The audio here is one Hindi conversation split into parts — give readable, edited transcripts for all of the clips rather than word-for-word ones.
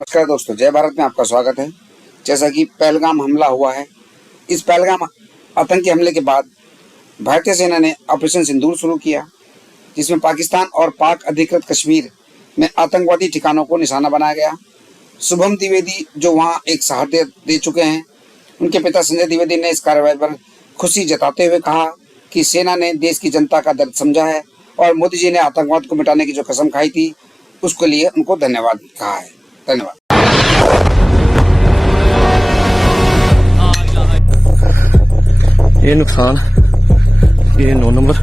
नमस्कार दोस्तों, जय भारत में आपका स्वागत है। जैसा कि पहलगाम हमला हुआ है, इस पहलगाम आतंकी हमले के बाद भारतीय सेना ने ऑपरेशन सिंदूर शुरू किया, जिसमें पाकिस्तान और पाक अधिकृत कश्मीर में आतंकवादी ठिकानों को निशाना बनाया गया। शुभम द्विवेदी जो वहां एक शहादत दे चुके हैं, उनके पिता संजय द्विवेदी ने इस कार्रवाई पर खुशी जताते हुए कहा कि सेना ने देश की जनता का दर्द समझा है और मोदी जी ने आतंकवाद को मिटाने की जो कसम खाई थी, उसके लिए उनको धन्यवाद कहा है। धन्यवाद। ये नुकसान, ये 9 नंबर।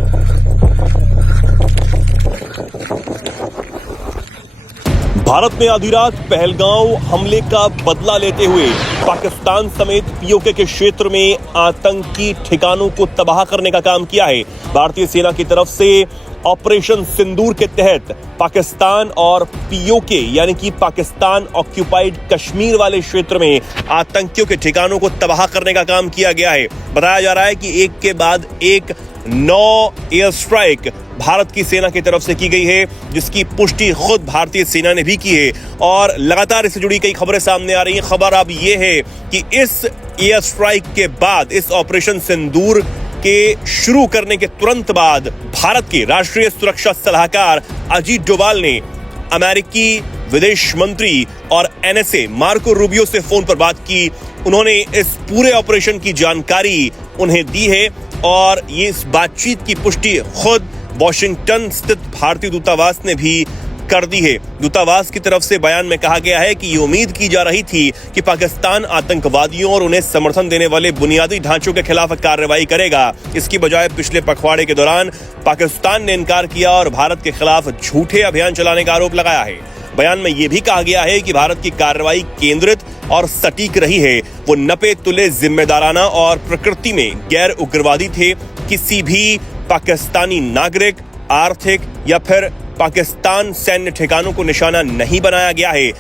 भारत ने आधी रात पहलगांव हमले का बदला लेते हुए पाकिस्तान समेत पीओके के क्षेत्र में आतंकी ठिकानों को तबाह करने का काम किया है। भारतीय सेना की तरफ से ऑपरेशन सिंदूर के तहत पाकिस्तान और पीओके यानी कि पाकिस्तान ऑक्यूपाइड कश्मीर वाले क्षेत्र में आतंकियों के ठिकानों को तबाह करने का काम किया गया है। बताया जा रहा है कि एक के बाद एक 9 एयर स्ट्राइक भारत की सेना की तरफ से की गई है, जिसकी पुष्टि खुद भारतीय सेना ने भी की है और लगातार इससे जुड़ी कई खबरें सामने आ रही हैं। खबर अब यह है कि इस एयर स्ट्राइक के बाद, इस ऑपरेशन सिंदूर के शुरू करने के तुरंत बाद भारत के राष्ट्रीय सुरक्षा सलाहकार अजीत डोभाल ने अमेरिकी विदेश मंत्री और एनएसए मार्को रूबियो से फोन पर बात की। उन्होंने इस पूरे ऑपरेशन की जानकारी उन्हें दी है और ये इस बातचीत की पुष्टि खुद वॉशिंगटन स्थित भारतीय दूतावास ने भी कर दी है। दूतावास की तरफ से बयान में कहा गया है कि ये उम्मीद की जा रही थी कि पाकिस्तान आतंकवादियों और उन्हें समर्थन देने वाले बुनियादी ढांचों के खिलाफ कार्रवाई करेगा। इसकी बजाय पिछले पखवाड़े के दौरान पाकिस्तान ने इनकार किया और भारत के खिलाफ झूठे अभियान चलाने का आरोप लगाया है। बयान में यह भी कहा गया है कि भारत की कार्रवाई केंद्रित और सटीक रही है। वो नपे तुले जिम्मेदाराना और प्रकृति में गैर उग्रवादी थे। किसी भी पाकिस्तानी नागरिक, आर्थिक या फिर पाकिस्तान सैन्य ठिकानों को निशाना नहीं बनाया गया है।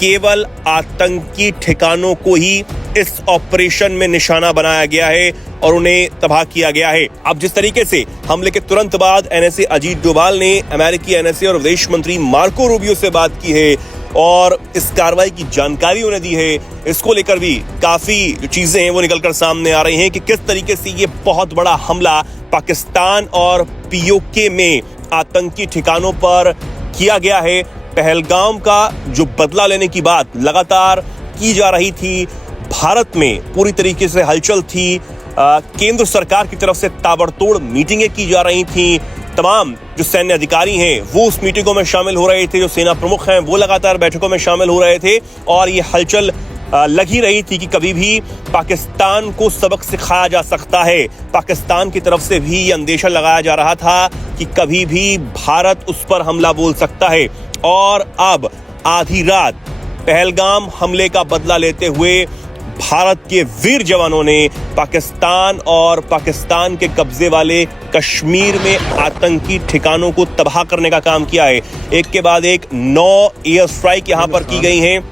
केवल आतंकी ठिकानों को ही इस ऑपरेशन में निशाना बनाया गया है और उन्हें तबाह किया गया है। अब जिस तरीके से हमले के तुरंत बाद एनएसए अजीत डोभाल ने अमेरिकी एनएसए और विदेश मंत्री मार्को रूबियो से बात की है और इस कार्रवाई की जानकारी उन्हें दी है, इसको लेकर भी काफी जो चीजें हैं वो निकलकर सामने आ रही हैं कि किस तरीके से ये बहुत बड़ा हमला पाकिस्तान और पीओके में आतंकी ठिकानों पर किया गया है। पहलगाम का जो बदला लेने की बात लगातार की जा रही थी, भारत में पूरी तरीके से हलचल थी। केंद्र सरकार की तरफ से ताबड़तोड़ मीटिंगें की जा रही थी। तमाम जो सैन्य अधिकारी हैं वो उस मीटिंगों में शामिल हो रहे थे, जो सेना प्रमुख हैं वो लगातार बैठकों में शामिल हो रहे थे और ये हलचल लग ही रही थी कि कभी भी पाकिस्तान को सबक सिखाया जा सकता है। पाकिस्तान की तरफ से भी ये अंदेशा लगाया जा रहा था कि कभी भी भारत उस पर हमला बोल सकता है। और अब आधी रात पहलगाम हमले का बदला लेते हुए भारत के वीर जवानों ने पाकिस्तान और पाकिस्तान के कब्जे वाले कश्मीर में आतंकी ठिकानों को तबाह करने का काम किया है। एक के बाद एक 9 एयर स्ट्राइक यहां पर की गई हैं,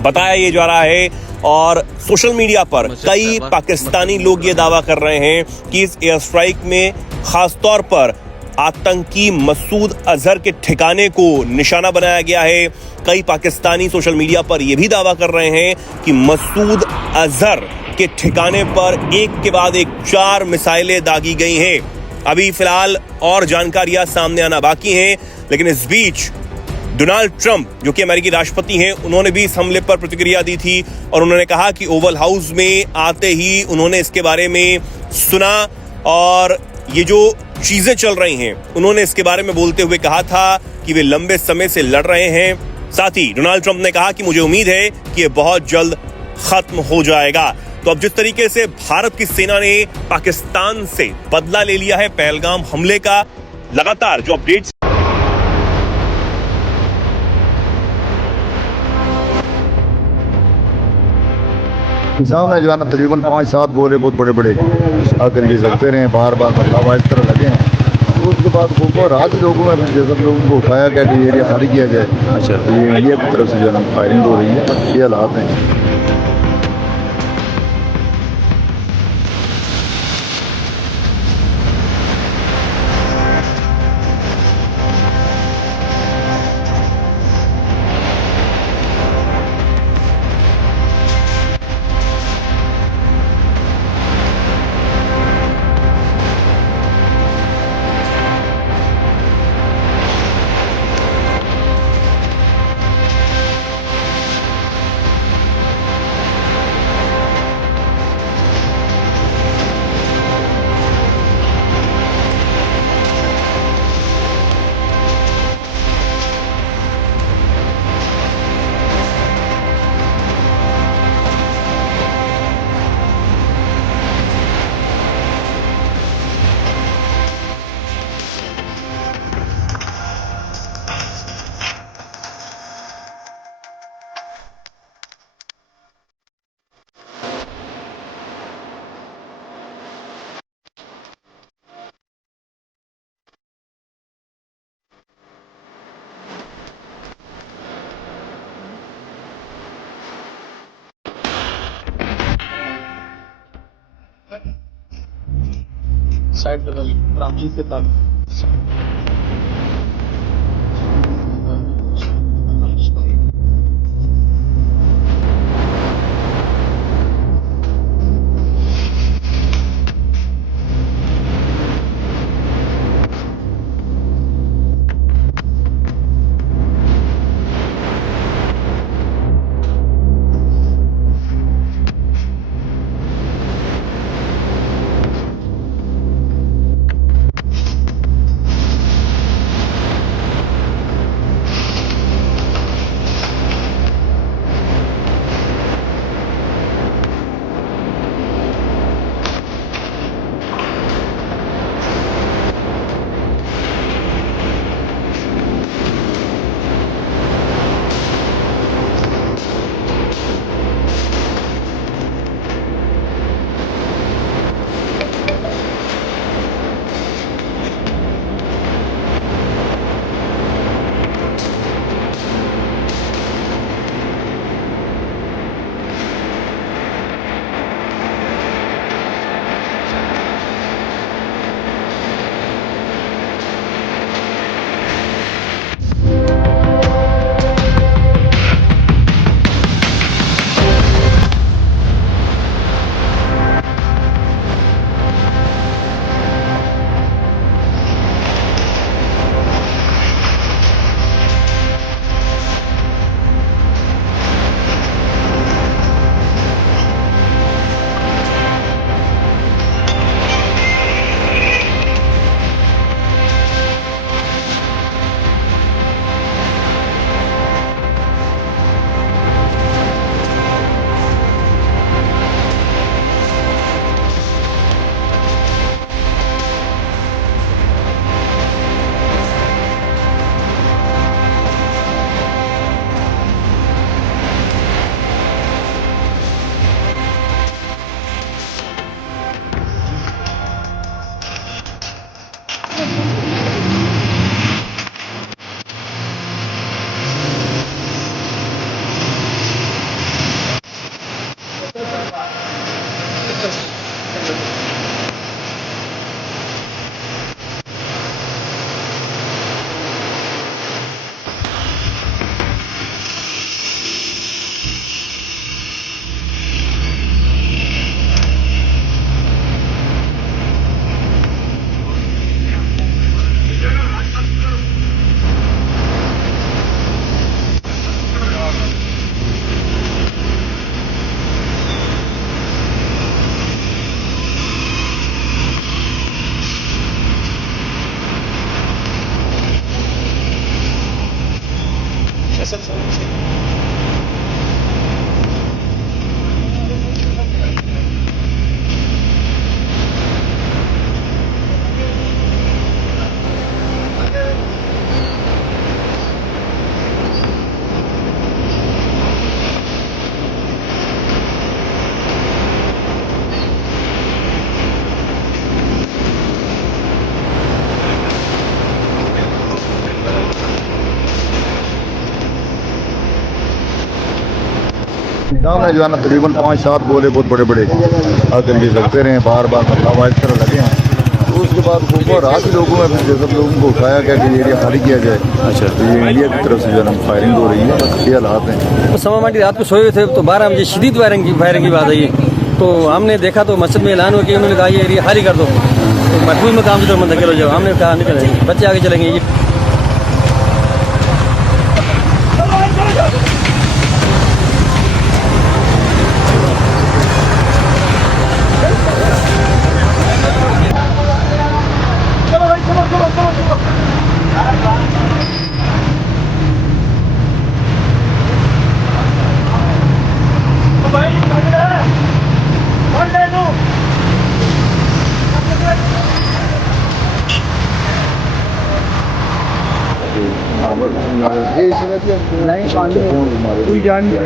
बताया ये जा रहा है। और सोशल मीडिया पर कई पाकिस्तानी लोग ये दावा कर रहे हैं कि इस एयर स्ट्राइक में खासतौर पर आतंकी मसूद अजहर के ठिकाने को निशाना बनाया गया है। कई पाकिस्तानी सोशल मीडिया पर यह भी दावा कर रहे हैं कि मसूद अजहर के ठिकाने पर एक के बाद एक 4 मिसाइलें दागी गई हैं। अभी फिलहाल और जानकारियां सामने आना बाकी हैं, लेकिन इस बीच डोनाल्ड ट्रंप जो कि अमेरिकी राष्ट्रपति हैं, उन्होंने भी इस हमले पर प्रतिक्रिया दी थी और उन्होंने कहा कि ओवल हाउस में आते ही उन्होंने इसके बारे में सुना और ये जो चीजें चल रही हैं उन्होंने इसके बारे में बोलते हुए कहा था कि वे लंबे समय से लड़ रहे हैं। साथ ही डोनाल्ड ट्रंप ने कहा कि मुझे उम्मीद है कि ये बहुत जल्द खत्म हो जाएगा। तो अब जिस तरीके से भारत की सेना ने पाकिस्तान से बदला ले लिया है पहलगाम हमले का, लगातार जो अपडेट्स सामने जो है ना तकरीबन 5-7 गोले बहुत बड़े बड़े आकर ये चलते रहे, बार बार मतलब इस तरह लगे हैं। तो उसके बाद वो रात लोगों में सब लोगों को उठाया गया कि एरिया खाली किया जाए। अच्छा, तो ये तरफ से जो है ना फायरिंग हो रही है, ये हालात हैं। साइड रामजी के साथ सामने जो है ना तकरीबन 5-7 गोले बहुत बड़े बड़े आकर ये लगते रहे बार बार मतलब इस तरह लगे हैं। तो उसके बाद वो रात लोगों में फिर सब लोगों को उठाया गया कि एरिया खाली किया जाए। अच्छा, तो ये इंडिया की तरफ से जो है ना फायरिंग हो रही है, ये हालात हैं। सवा मंडी रात को सोए हुए थे तो 12 बजे शदीद फायरिंग की बात आई है। तो हमने देखा तो मस्जिद में ऐलान हुआ कि उन्होंने कहा ये एरिया खाली कर दो, तो महफूज मकाम की तरफ मुंतकिल हो जाओ। हमने कहा नहीं चलेंगे, बच्चे आगे चलेंगे। कोई जान नहीं